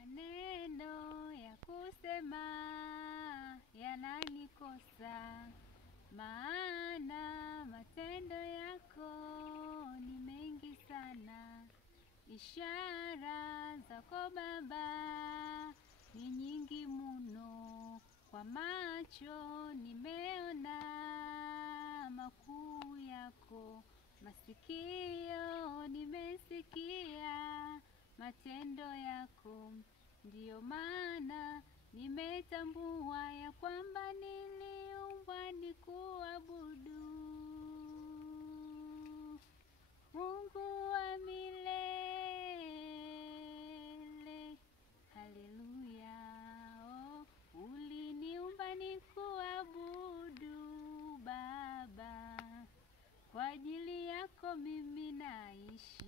Maneno ya kusema yananikosa, maana matendo yako ni mengi sana. Ishara zako Baba ni nyingi mno, kwa macho nimeona makuu yako, masikio nimesikia matendo yako. Ndiyo maana nimetambua ya kwamba niliumbwa nikuabudu. Mungu wa milele, haleluya. Oh, uliniumba nikuabudu Baba, kwa ajili yako mimi naishi.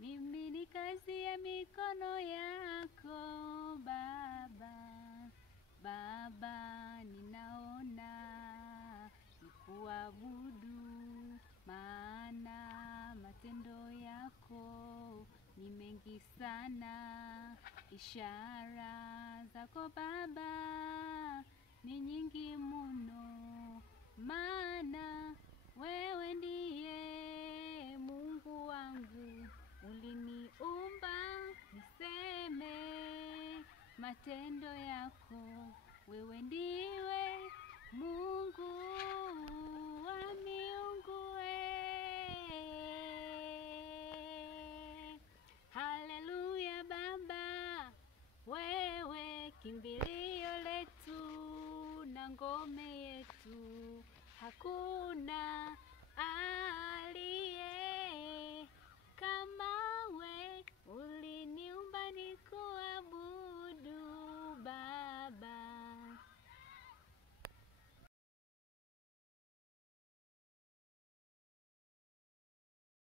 Mimi ni kazi ya mikono yako Baba. Baba, ninaona nikuabudu, maana matendo yako ni mengi sana. Ishara zako Baba ni nyingi mno, maana wewe ndiye Mungu wangu. Uliniumba niseme matendo yako. Wewe ndiwe Mungu wa miungu. Haleluya Baba, wewe kimbilio letu na ngome yetu. Hakuna